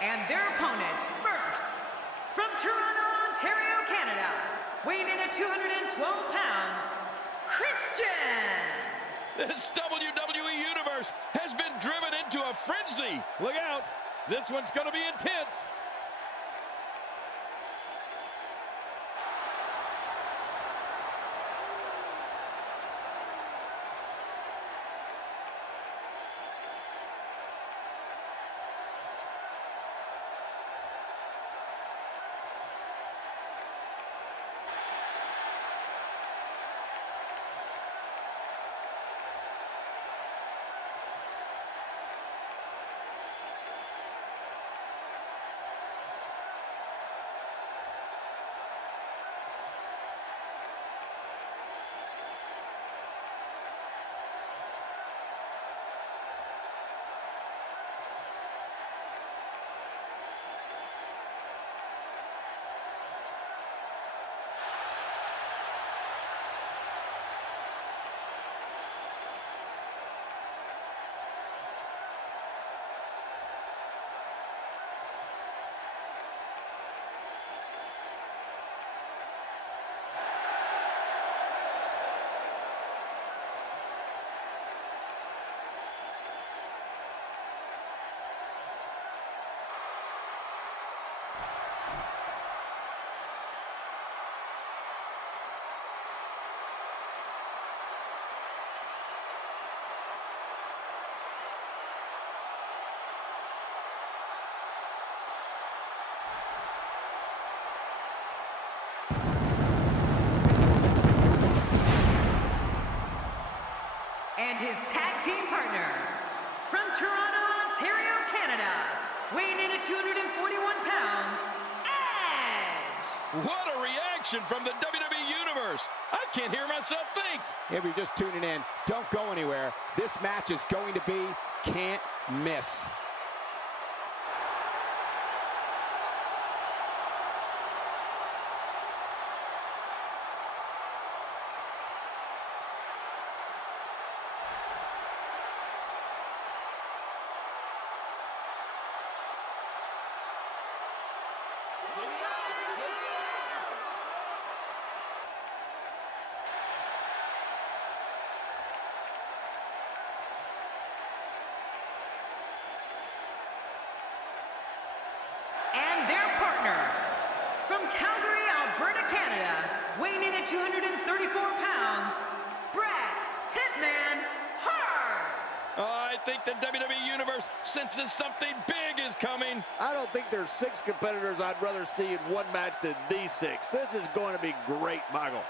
And their opponents first, from Toronto, Ontario, Canada, weighing in at 212 pounds, Christian! This WWE Universe has been driven into a frenzy. Look out, this one's gonna be intense. And his tag team partner, from Toronto, Ontario, Canada, weighing in at 241 pounds, Edge! What a reaction from the WWE Universe. I can't hear myself think. If you're just tuning in, don't go anywhere. This match is going to be can't miss. And their partner, from Calgary, Alberta, Canada, weighing in at 234 pounds, Bret Hitman Hart! I think the WWE Universe senses something big is coming. I don't think there's 6 competitors I'd rather see in one match than these 6. This is going to be great, Michael.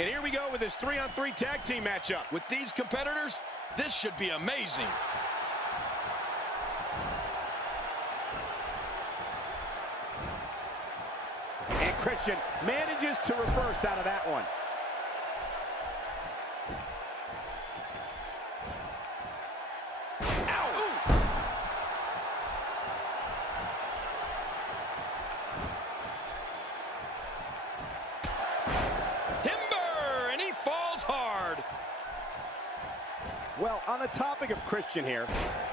And here we go with this 3-on-3 tag team matchup. With these competitors, this should be amazing. And Christian manages to reverse out of that one. Well, on the topic of Christian here,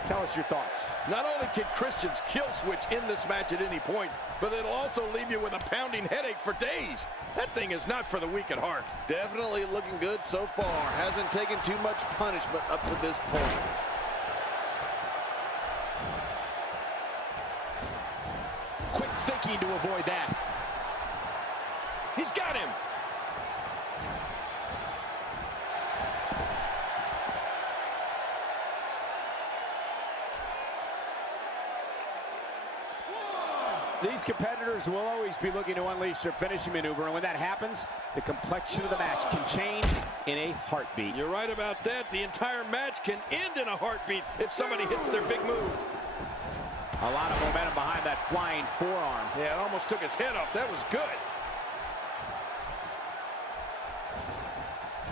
tell us your thoughts. Not only can Christian's kill switch end this match at any point, but it'll also leave you with a pounding headache for days. That thing is not for the weak at heart. Definitely looking good so far. Hasn't taken too much punishment up to this point. Quick thinking to avoid that. He's got him. These competitors will always be looking to unleash their finishing maneuver, and when that happens, the complexion of the match can change in a heartbeat. You're right about that. The entire match can end in a heartbeat if somebody hits their big move. A lot of momentum behind that flying forearm. Yeah, it almost took his head off. That was good.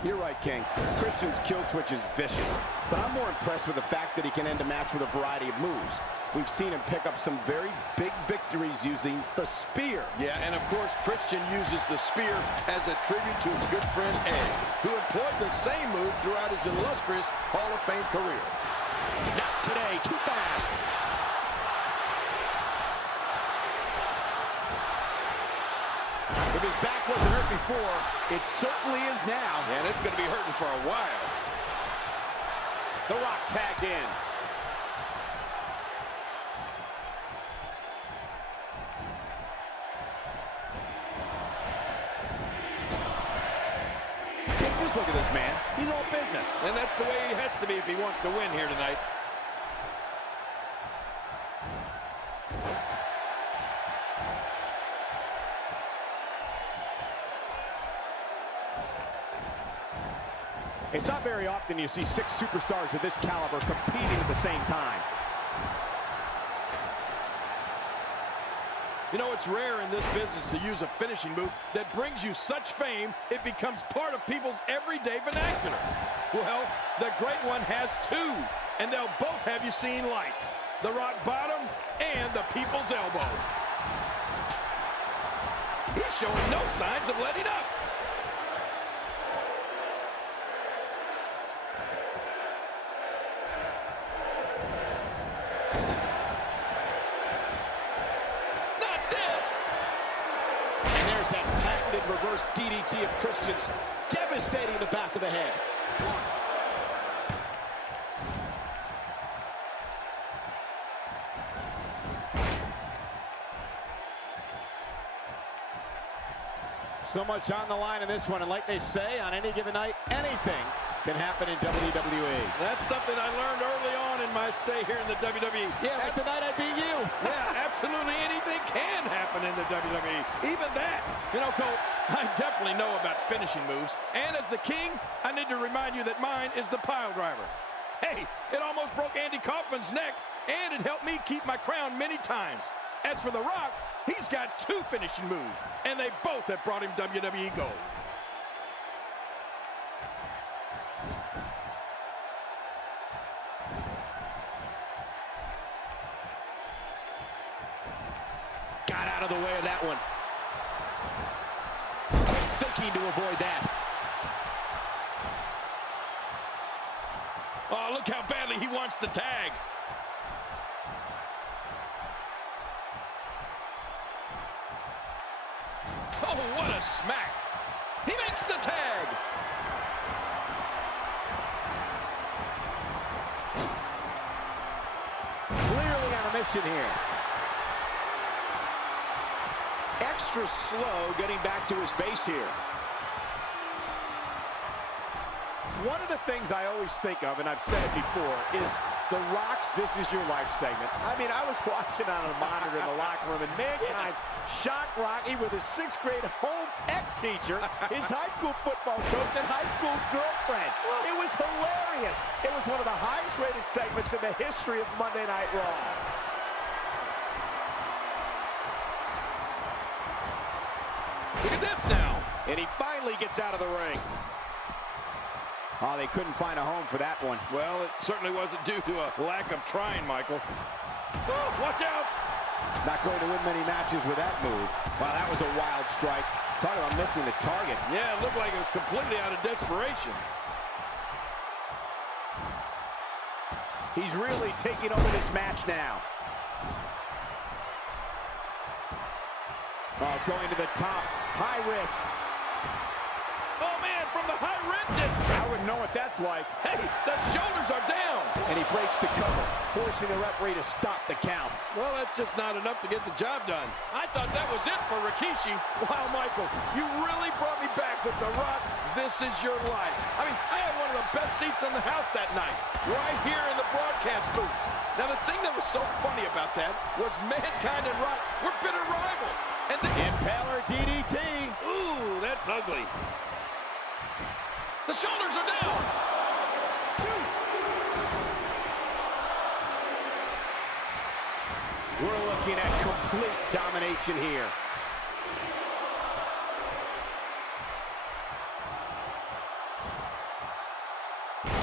You're right, King. Christian's kill switch is vicious, but I'm more impressed with the fact that he can end a match with a variety of moves. We've seen him pick up some very big victories using the spear. Yeah, and of course, Christian uses the spear as a tribute to his good friend Edge, who employed the same move throughout his illustrious Hall of Fame career. Not today, too fast. If his back wasn't hurt before, it certainly is now. And it's going to be hurting for a while. The Rock tagged in. Just look at this man. He's all business. And that's the way he has to be if he wants to win here tonight. It's not very often you see 6 superstars of this caliber competing at the same time. You know, it's rare in this business to use a finishing move that brings you such fame, it becomes part of people's everyday vernacular. Well, the great one has 2, and they'll both have you seeing lights. The rock bottom and the people's elbow. He's showing no signs of letting up. That patented reverse DDT of Christian's, devastating the back of the head. So much on the line in this one, and like they say, on any given night, anything can happen in WWE. That's something I learned early on in my stay here in the WWE. Yeah, like the night I beat you. Yeah, absolutely anything can happen in the WWE. Even that. You know, Cole, I definitely know about finishing moves. And as the king, I need to remind you that mine is the pile driver. Hey, it almost broke Andy Kaufman's neck, and it helped me keep my crown many times. As for The Rock, he's got 2 finishing moves, and they both have brought him WWE gold. Got out of the way of that one. Quick thinking to avoid that. Oh, look how badly he wants the tag. Oh, what a smack. He makes the tag. Clearly on a mission here. Extra slow getting back to his base here. One of the things I always think of, and I've said it before, is The Rock's This Is Your Life segment. I mean, I was watching on a monitor in the locker room, and Mankind shocked Rocky with his 6th grade home ec teacher, his high school football coach, and high school girlfriend. It was hilarious. It was one of the highest rated segments in the history of Monday Night Raw. Look at this now. And he finally gets out of the ring. Oh, they couldn't find a home for that one. Well, it certainly wasn't due to a lack of trying, Michael. Oh, watch out! Not going to win many matches with that move. Wow, that was a wild strike. Talk about missing the target. Yeah, it looked like it was completely out of desperation. He's really taking over this match now. Oh, going to the top. High risk. Oh, man, from the high red district. I wouldn't know what that's like. Hey, the shoulders are down. And he breaks the cover, forcing the referee to stop the count. Well, that's just not enough to get the job done. I thought that was it for Rikishi. Wow, Michael, you really brought me back with The Rock. This is your life. I mean, I had one of the best seats in the house that night, right here in the broadcast booth. Now, the thing that was so funny about that was Mankind and Rock were bitter rivals. And Impaler DDT. ooh, that's ugly. The shoulders are down. We're looking at complete domination here.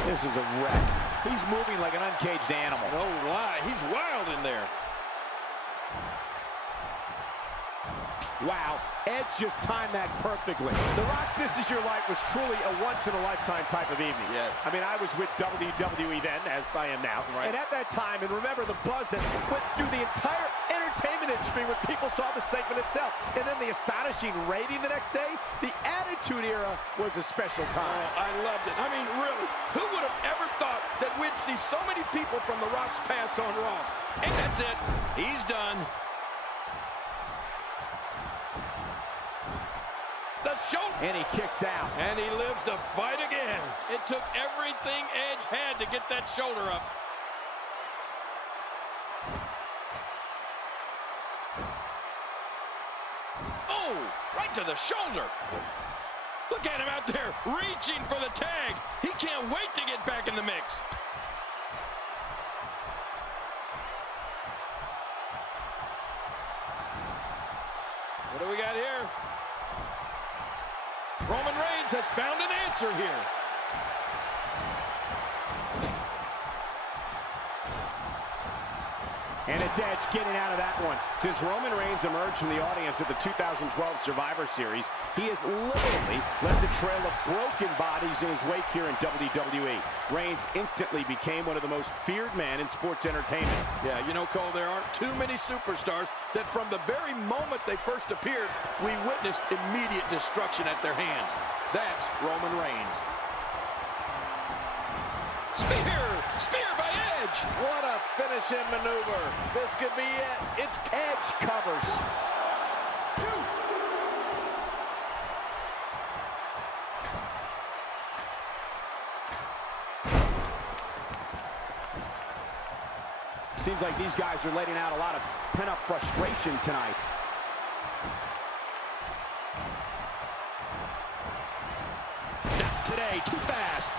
This is a wreck. He's moving like an uncaged animal. No lie, he's wild in there. Wow, Edge just timed that perfectly. The Rock's This Is Your Life was truly a once-in-a-lifetime type of evening. Yes. I mean, I was with WWE then, as I am now. Right. And at that time, and remember the buzz that went through the entire entertainment industry when people saw the segment itself. And then the astonishing rating the next day. The Attitude Era was a special time. Oh, I loved it. I mean, really, who would have ever thought that we'd see so many people from The Rock's past on Raw? And that's it. He's done. The shoulder. And he kicks out. And he lives to fight again. It took everything Edge had to get that shoulder up. Oh, right to the shoulder. Look at him out there reaching for the tag. He can't wait to get back in the mix. What do we got here? Roman Reigns has found an answer here. And it's Edge getting out of that one. Since Roman Reigns emerged from the audience at the 2012 Survivor Series, he has literally left a trail of broken bodies in his wake here in WWE. Reigns instantly became one of the most feared men in sports entertainment. Yeah, you know, Cole, there aren't too many superstars that from the very moment they first appeared, we witnessed immediate destruction at their hands. That's Roman Reigns. Spear by Edge. What a finishing maneuver. This could be it. It's Edge covers. Seems like these guys are letting out a lot of pent-up frustration tonight. Not today, too fast.